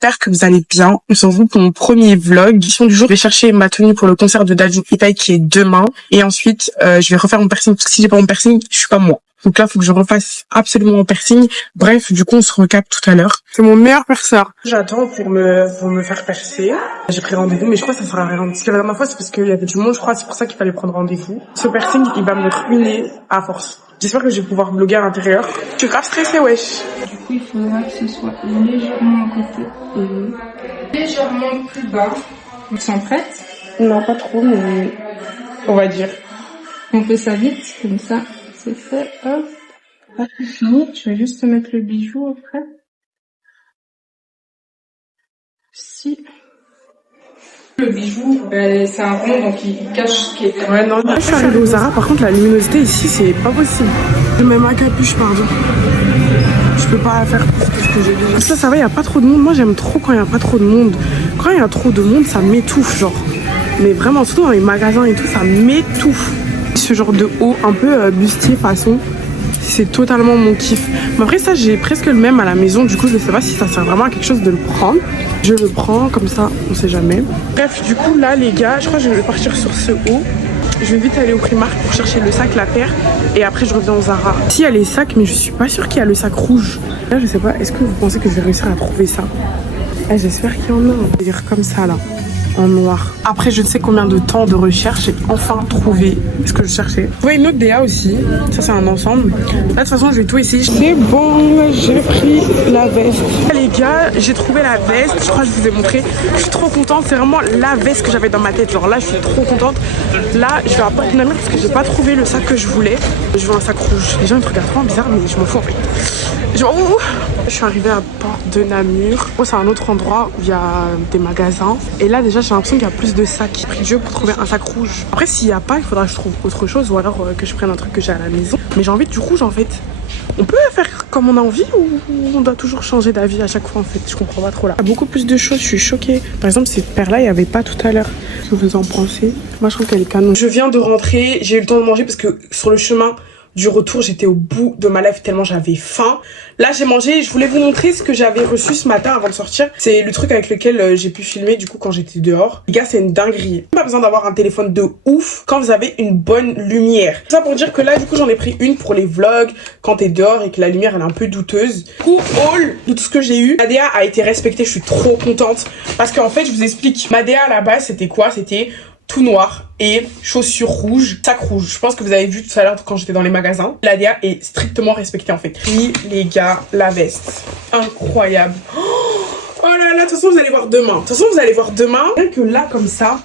j'espère que vous allez bien. On se retrouve pour mon premier vlog. Mission du jour, je vais chercher ma tenue pour le concert de Dadju Itai qui est demain. Et ensuite, je vais refaire mon piercing parce que si j'ai pas mon piercing, je suis pas moi. Donc là, faut que je refasse absolument mon piercing. Bref, du coup, on se recapte tout à l'heure. C'est mon meilleur perceur. J'attends pour me faire percer. J'ai pris rendez-vous, mais je crois que ça sera rien. Parce que la dernière fois, c'est parce qu'il y avait du monde, je crois, c'est pour ça qu'il fallait prendre rendez-vous. Ce piercing, il va me ruiner à force. J'espère que je vais pouvoir vlogger à l'intérieur. Je suis grave stressée, wesh. Du coup, il faudra que ce soit légèrement à côté et légèrement plus bas. Ils sont prêtes? Non, pas trop, mais on va dire. On fait ça vite, comme ça. C'est fait, hop. Pas tout fini. Je vais juste te mettre le bijou après. Si. Le bijou, c'est un rond, donc il cache ce qui est... Ouais, non, je suis arrivée au Zara, par contre, la luminosité ici, c'est pas possible. Je mets ma capuche, pardon. Je peux pas faire plus que ce que j'ai déjà. Ça va, il y a pas trop de monde. Moi, j'aime trop quand il y a pas trop de monde. Quand il y a trop de monde, ça m'étouffe, genre. Mais vraiment, surtout dans les magasins et tout, ça m'étouffe. Ce genre de haut, un peu bustier façon, c'est totalement mon kiff. Mais après ça, j'ai presque le même à la maison. Du coup, je sais pas si ça sert vraiment à quelque chose de le prendre. Je le prends comme ça, on sait jamais. Bref, du coup, là, les gars, je crois que je vais partir sur ce haut. Je vais vite aller au Primark pour chercher le sac, la paire. Et après, je reviens au Zara. Si, il y a les sacs, mais je suis pas sûre qu'il y a le sac rouge. Là, je sais pas, est-ce que vous pensez que je vais réussir à trouver ça? J'espère qu'il y en a. On va dire comme ça, là. En noir. Après je ne sais combien de temps de recherche, j'ai enfin trouvé ce que je cherchais. Vous voyez une autre DA aussi, ça c'est un ensemble. Là de toute façon je vais tout essayer. C'est bon, j'ai pris la veste. Les gars, j'ai trouvé la veste, je crois que je vous ai montré. Je suis trop contente, c'est vraiment la veste que j'avais dans ma tête. Genre là je suis trop contente. Là je vais apporter une amie parce que j'ai pas trouvé le sac que je voulais. Je veux un sac rouge. Les gens ils me regardent trop bizarre mais je m'en fous en fait. Je m'en fous. Je suis arrivée à Porte de Namur. Moi c'est un autre endroit où il y a des magasins. Et là déjà j'ai l'impression qu'il y a plus de sacs. J'ai pris le jeu pour trouver un sac rouge. Après s'il n'y a pas, il faudra que je trouve autre chose ou alors que je prenne un truc que j'ai à la maison. Mais j'ai envie du rouge en fait. On peut faire comme on a envie ou on doit toujours changer d'avis à chaque fois en fait? Je comprends pas trop là. Il y a beaucoup plus de choses, je suis choquée. Par exemple cette paire là, il n'y avait pas tout à l'heure. Qu'est-ce que vous en pensez? Moi je trouve qu'elle est canon. Je viens de rentrer, j'ai eu le temps de manger parce que sur le chemin du retour, j'étais au bout de ma life tellement j'avais faim. Là, j'ai mangé. Je voulais vous montrer ce que j'avais reçu ce matin avant de sortir. C'est le truc avec lequel j'ai pu filmer du coup quand j'étais dehors. Les gars, c'est une dinguerie. Pas besoin d'avoir un téléphone de ouf quand vous avez une bonne lumière. Ça pour dire que là, du coup, j'en ai pris une pour les vlogs quand t'es dehors et que la lumière elle est un peu douteuse. Du coup, all de tout ce que j'ai eu, ma DA a été respectée. Je suis trop contente parce qu'en fait, je vous explique. Ma DA à la base, c'était quoi? C'était tout noir et chaussures rouges, sac rouge. Je pense que vous avez vu tout à l'heure quand j'étais dans les magasins. La DA est strictement respectée en fait. Puis les gars, la veste. Incroyable. Oh là là, de toute façon vous allez voir demain. De toute façon vous allez voir demain. Rien que là comme ça,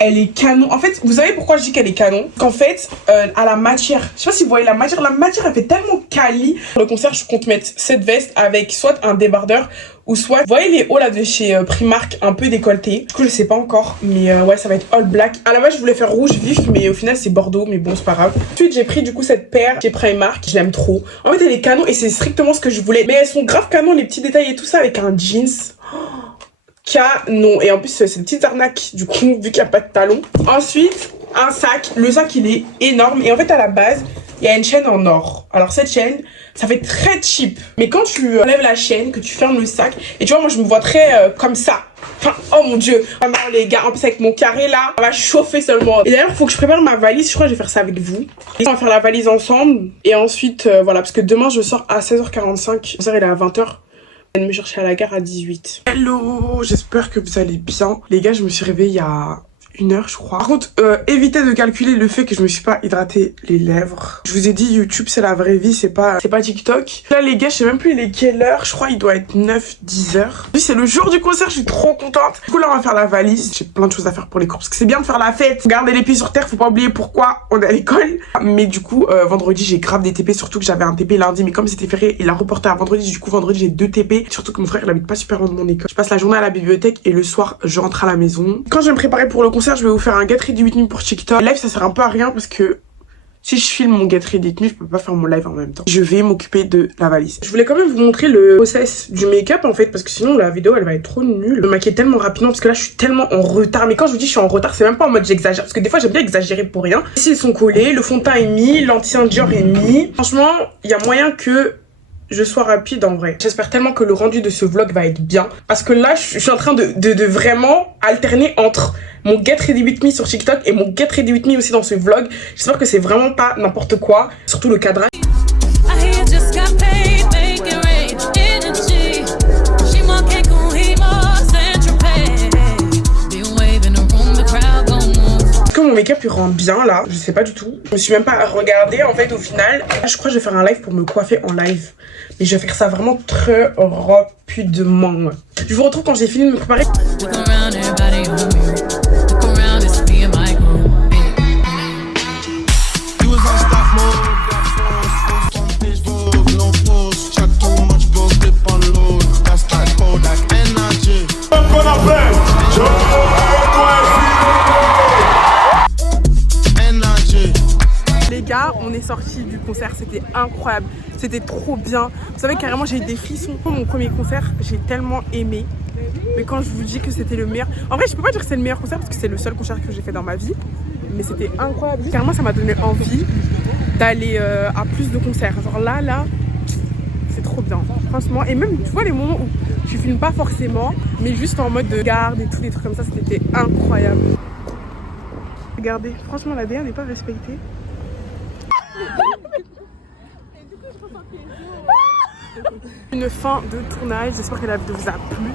elle est canon. En fait, vous savez pourquoi je dis qu'elle est canon? Qu'en fait, à la matière, je sais pas si vous voyez la matière elle fait tellement quali. Pour le concert, je compte mettre cette veste avec soit un débardeur ou soit, vous voyez les hauts là de chez Primark un peu décolletés. Du coup, je sais pas encore, mais ouais, ça va être all black. À la base, je voulais faire rouge vif, mais au final, c'est bordeaux, mais bon, c'est pas grave. Ensuite, j'ai pris du coup cette paire chez Primark, je l'aime trop. En fait, elle est canon et c'est strictement ce que je voulais. Mais elles sont grave canon, les petits détails et tout ça avec un jeans. Canon. Et en plus c'est des petites arnaques du coup vu qu'il n'y a pas de talons. Ensuite un sac, le sac il est énorme et en fait à la base il y a une chaîne en or. Alors cette chaîne ça fait très cheap, mais quand tu enlèves la chaîne, que tu fermes le sac, et tu vois moi je me vois très comme ça. Enfin, oh mon dieu, vraiment les gars, en plus avec mon carré là, ça va chauffer seulement. Et d'ailleurs il faut que je prépare ma valise, je crois que je vais faire ça avec vous. Et on va faire la valise ensemble et ensuite voilà, parce que demain je sors à 16h45, il est à 20h. Me chercher à la gare à 18. Hello, j'espère que vous allez bien. Les gars, je me suis réveillée il y a 1 heure je crois. Par contre, évitez de calculer le fait que je me suis pas hydraté les lèvres. Je vous ai dit, YouTube c'est la vraie vie, c'est pas TikTok. Là les gars, je sais même plus il est quelle heure. Je crois il doit être 9-10 heures. Oui, c'est le jour du concert, je suis trop contente. Du coup là on va faire la valise. J'ai plein de choses à faire pour les cours parce que c'est bien de faire la fête. Garder les pieds sur terre, faut pas oublier pourquoi on est à l'école. Mais du coup, vendredi j'ai grave des TP, surtout que j'avais un TP lundi. Mais comme c'était férié, il a reporté à vendredi. Du coup vendredi j'ai 2 TP. Surtout que mon frère il habite pas super loin de mon école. Je passe la journée à la bibliothèque et le soir je rentre à la maison. Quand je vais me préparer pour le concert, je vais vous faire un get ready with me pour TikTok. Le live ça sert un peu à rien parce que si je filme mon get ready with me, je peux pas faire mon live en même temps. Je vais m'occuper de la valise. Je voulais quand même vous montrer le process du make-up en fait, parce que sinon la vidéo elle va être trop nulle. Je me maquille tellement rapidement parce que là je suis tellement en retard. Mais quand je vous dis je suis en retard, c'est même pas en mode j'exagère, parce que des fois j'aime bien exagérer pour rien. Ici ils sont collés, le fond de teint est mis, l'anti-teint Dior est mis. Franchement, il y a moyen que je sois rapide en vrai. J'espère tellement que le rendu de ce vlog va être bien. Parce que là, je suis en train de vraiment alterner entre mon Get Ready With Me sur TikTok et mon Get Ready With Me aussi dans ce vlog. J'espère que c'est vraiment pas n'importe quoi. Surtout le cadrage. Que mon make-up il rend bien là, je sais pas du tout. Je me suis même pas regardée en fait au final. Je crois que je vais faire un live pour me coiffer en live. Mais je vais faire ça vraiment très rapidement. Je vous retrouve quand j'ai fini de me préparer. On est sorti du concert, c'était incroyable, c'était trop bien. Vous savez, carrément j'ai eu des frissons. Pour mon premier concert, j'ai tellement aimé. Mais quand je vous dis que c'était le meilleur, en vrai je peux pas dire que c'est le meilleur concert parce que c'est le seul concert que j'ai fait dans ma vie. Mais c'était incroyable, carrément ça m'a donné envie d'aller à plus de concerts. Genre là, c'est trop bien, franchement. Et même tu vois les moments où je filme pas forcément, mais juste en mode de garde et tout, des trucs comme ça, c'était incroyable. Regardez, franchement la DA n'est pas respectée. Une fin de tournage, j'espère que la vidéo vous a plu.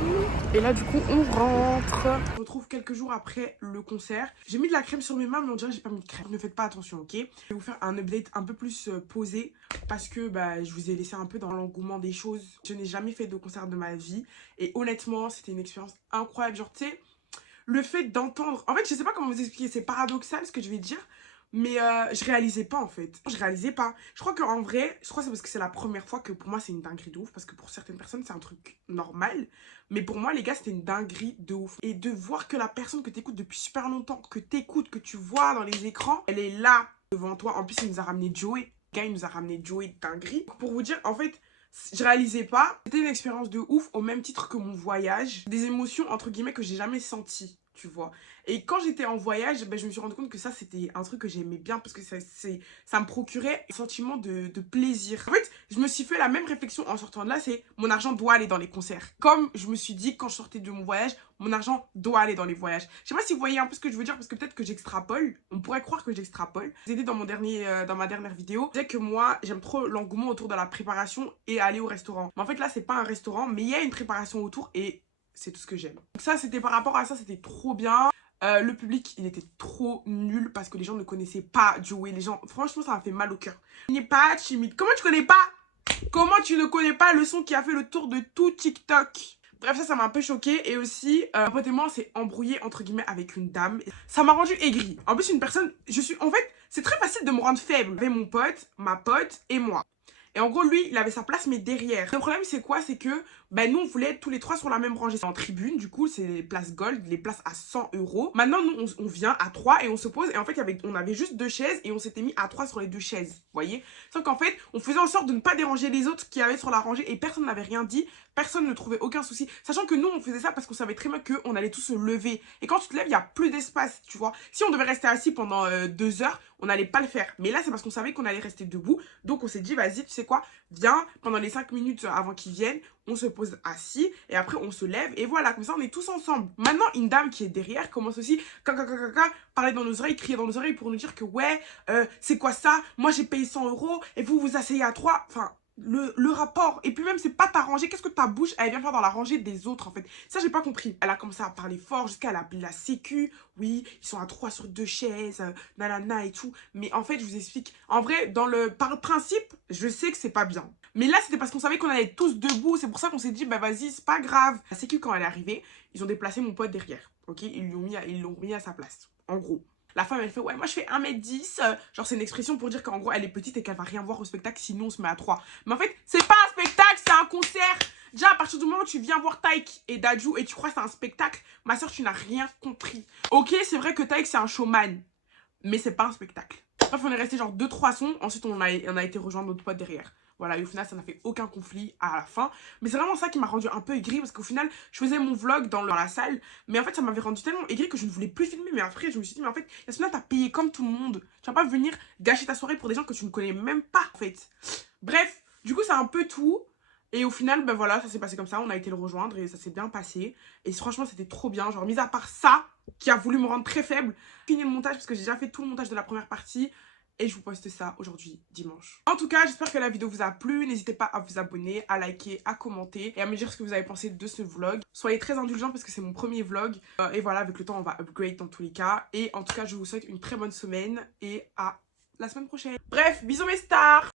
Et là du coup on rentre. Je me retrouve quelques jours après le concert. J'ai mis de la crème sur mes mains mais on dirait que j'ai pas mis de crème. Ne faites pas attention, ok. Je vais vous faire un update un peu plus posé. Parce que je vous ai laissé un peu dans l'engouement des choses. Je n'ai jamais fait de concert de ma vie. Et honnêtement c'était une expérience incroyable. Genre tu sais, le fait d'entendre... En fait je sais pas comment vous expliquer, c'est paradoxal ce que je vais dire. Mais je réalisais pas en fait. Je réalisais pas. Je crois qu'en vrai, je crois que c'est parce que c'est la première fois que pour moi c'est une dinguerie de ouf. Parce que pour certaines personnes c'est un truc normal. Mais pour moi les gars c'était une dinguerie de ouf. Et de voir que la personne que t'écoutes depuis super longtemps, que t'écoutes, que tu vois dans les écrans, elle est là devant toi. En plus il nous a ramené Joey. Le gars il nous a ramené Joey dinguerie. Pour vous dire en fait... Je réalisais pas. C'était une expérience de ouf au même titre que mon voyage. Des émotions entre guillemets que j'ai jamais senties. Tu vois. Et quand j'étais en voyage, je me suis rendu compte que ça c'était un truc que j'aimais bien parce que ça me procurait un sentiment de plaisir. En fait, je me suis fait la même réflexion en sortant de là, c'est mon argent doit aller dans les concerts. Comme je me suis dit quand je sortais de mon voyage, mon argent doit aller dans les voyages. Je sais pas si vous voyez un peu ce que je veux dire parce que peut-être que j'extrapole. On pourrait croire que j'extrapole. J'ai dit dans ma dernière vidéo, je disais que moi j'aime trop l'engouement autour de la préparation et aller au restaurant. Mais en fait là c'est pas un restaurant mais il y a une préparation autour et c'est tout ce que j'aime. Donc ça c'était par rapport à ça, c'était trop bien. Le public il était trop nul parce que les gens ne connaissaient pas Joey. Les gens, franchement ça m'a fait mal au cœur. Il n'est pas timide. Comment tu connais pas? Comment tu ne connais pas le son qui a fait le tour de tout TikTok? Bref, ça m'a un peu choqué. Et aussi, un pote et moi, on s'est embrouillé entre guillemets avec une dame. Ça m'a rendu aigrie. En plus, une personne, en fait, c'est très facile de me rendre faible. Avec mon pote, ma pote et moi. Et en gros, lui, il avait sa place, mais derrière. Le problème, c'est quoi? C'est que nous, on voulait être tous les trois sur la même rangée. En tribune, du coup, c'est les places gold, les places à 100 €. Maintenant, nous, on vient à 3 et on se pose. Et en fait, on avait juste 2 chaises et on s'était mis à 3 sur les 2 chaises. Vous voyez? Sauf qu'en fait, on faisait en sorte de ne pas déranger les autres qui avaient sur la rangée et personne n'avait rien dit. Personne ne trouvait aucun souci. Sachant que nous, on faisait ça parce qu'on savait très bien qu'on allait tous se lever. Et quand tu te lèves, il n'y a plus d'espace, tu vois. Si on devait rester assis pendant 2 heures, on n'allait pas le faire. Mais là, c'est parce qu'on savait qu'on allait rester debout. Donc, on s'est dit, vas-y, tu sais quoi? Viens, pendant les 5 minutes avant qu'ils viennent, on se pose assis et après on se lève et voilà, comme ça on est tous ensemble. Maintenant une dame qui est derrière commence aussi parler dans nos oreilles, crier dans nos oreilles pour nous dire que ouais, c'est quoi ça? Moi j'ai payé 100 € et vous vous asseyez à 3. Enfin, le rapport. Et puis même c'est pas ta rangée. Qu'est-ce que ta bouche elle vient faire dans la rangée des autres en fait? Ça j'ai pas compris. Elle a commencé à parler fort jusqu'à appeler la sécu. Oui, ils sont à 3 sur 2 chaises, nanana et tout. Mais en fait je vous explique. En vrai par principe je sais que c'est pas bien. Mais là c'était parce qu'on savait qu'on allait être tous debout. C'est pour ça qu'on s'est dit vas-y c'est pas grave. La sécu quand elle est arrivée, ils ont déplacé mon pote derrière. Ok, ils l'ont mis à sa place. En gros. La femme elle fait ouais moi je fais 1m10. Genre c'est une expression pour dire qu'en gros elle est petite et qu'elle va rien voir au spectacle sinon on se met à 3. Mais en fait c'est pas un spectacle, c'est un concert. Déjà à partir du moment où tu viens voir Taïk et Dadju et tu crois que c'est un spectacle, ma soeur tu n'as rien compris. Ok c'est vrai que Taïk c'est un showman, mais c'est pas un spectacle. Bref on est resté genre 2-3 sons, ensuite on a été rejoindre notre pote derrière. Voilà, et au final, ça n'a fait aucun conflit à la fin. Mais c'est vraiment ça qui m'a rendu un peu aigrie parce qu'au final, je faisais mon vlog dans la salle. Mais en fait, ça m'avait rendu tellement aigrie que je ne voulais plus filmer. Mais après, je me suis dit, mais en fait, Yasmina, t'as payé comme tout le monde. Tu vas pas venir gâcher ta soirée pour des gens que tu ne connais même pas, en fait. Bref, Du coup, c'est un peu tout. Et au final, ben voilà, ça s'est passé comme ça. On a été le rejoindre et ça s'est bien passé. Et franchement, c'était trop bien. Genre, mis à part ça, qui a voulu me rendre très faible, fini le montage parce que j'ai déjà fait tout le montage de la première partie. Et je vous poste ça aujourd'hui, dimanche. En tout cas, j'espère que la vidéo vous a plu. N'hésitez pas à vous abonner, à liker, à commenter et à me dire ce que vous avez pensé de ce vlog. Soyez très indulgents parce que c'est mon premier vlog. Et voilà, avec le temps, on va upgrade dans tous les cas. Et en tout cas, je vous souhaite une très bonne semaine et à la semaine prochaine. Bref, bisous mes stars!